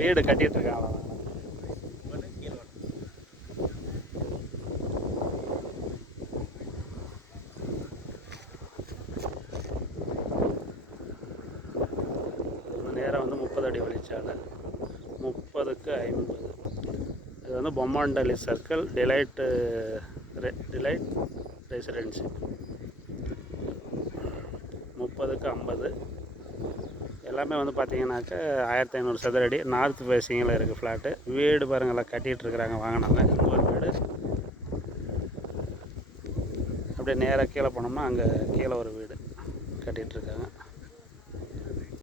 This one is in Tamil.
வீடு கட்டிட்டு இருக்காங்க அவ்வளோதான் நேரம் வந்து முப்பது அடி வழிச்சாலை முப்பதுக்கு ஐம்பது. இது வந்து பொம்மாண்டலி சர்க்கிள் டிலைட்டு டிலைட் ரெசிடென்சி. முப்பதுக்கு ஐம்பது. எல்லாமே வந்து பார்த்தீங்கன்னாக்கா ஆயிரத்தி ஐநூறு சதுரடி நார்த் ஃபேஸிங்கில் இருக்குது ஃப்ளாட்டு வீடு பாருங்க கட்டிகிட்ருக்குறாங்க கட்டிகிட்டு வாங்கினாங்க. ஒரு வீடு. அப்படியே நேராக கீழே போனோம்னா அங்கே கீழே ஒரு வீடு கட்டிகிட்ருக்காங்க